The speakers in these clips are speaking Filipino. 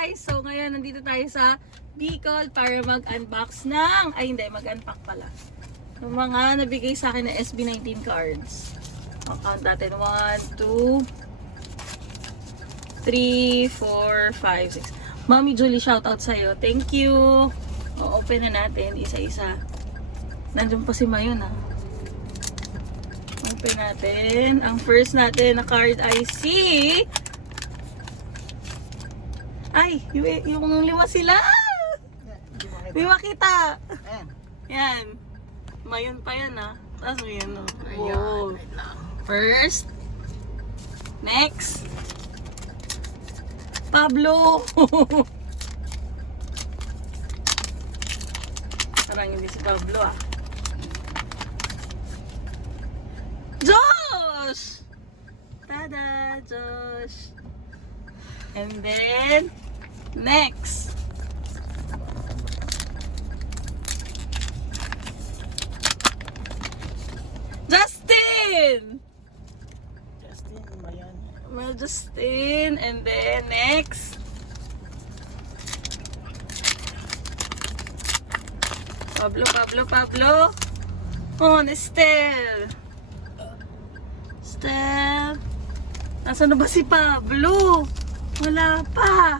guys! So ngayon nandito tayo sa Bicol para mag-unbox ng, mag-unpack pala. Yung mga nabigay sa akin na SB19 cards. Count natin. 1, 2, 3, 4, 5, 6. Mami Julie, shoutout sa'yo. Thank you! O-open na natin isa-isa. Nandiyan pa si Mayon ha. Open natin. Ang first natin na card ay si... Ay, yung 5 sila! May makita! Yan. Mayon pa yan ha. Tapos yun o. Wow. First. Next. Pablo! Parang hindi si Pablo ah. Josh! Tada! Josh! And then, next. Justin! Justin, ba yan? Well, Justin. And then, next. Pablo. Oh, Estel. Estel. Nasaan na ba si Pablo? Wala pa.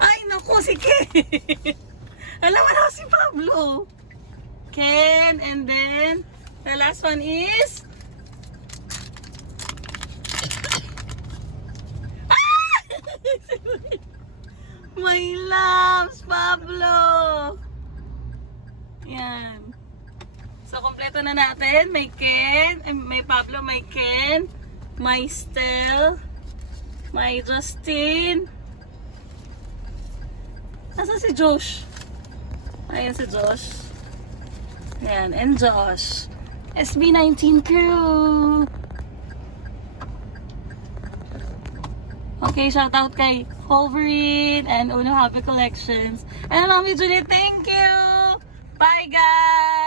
Ay, naku, si Ken. Alam mo na si Pablo. Ken, and then, the last one is... My loves, Pablo. Yan. So, kompleto na natin. May Ken, may Pablo, may Ken, may Stel, may Justin. Nasaan si Josh? Ayan si Josh. Ayan, and Josh. SB19 crew. Okay, shout out kay Wolverine and Uno Happy Collections. And Mami Julie, thank you! Bye guys!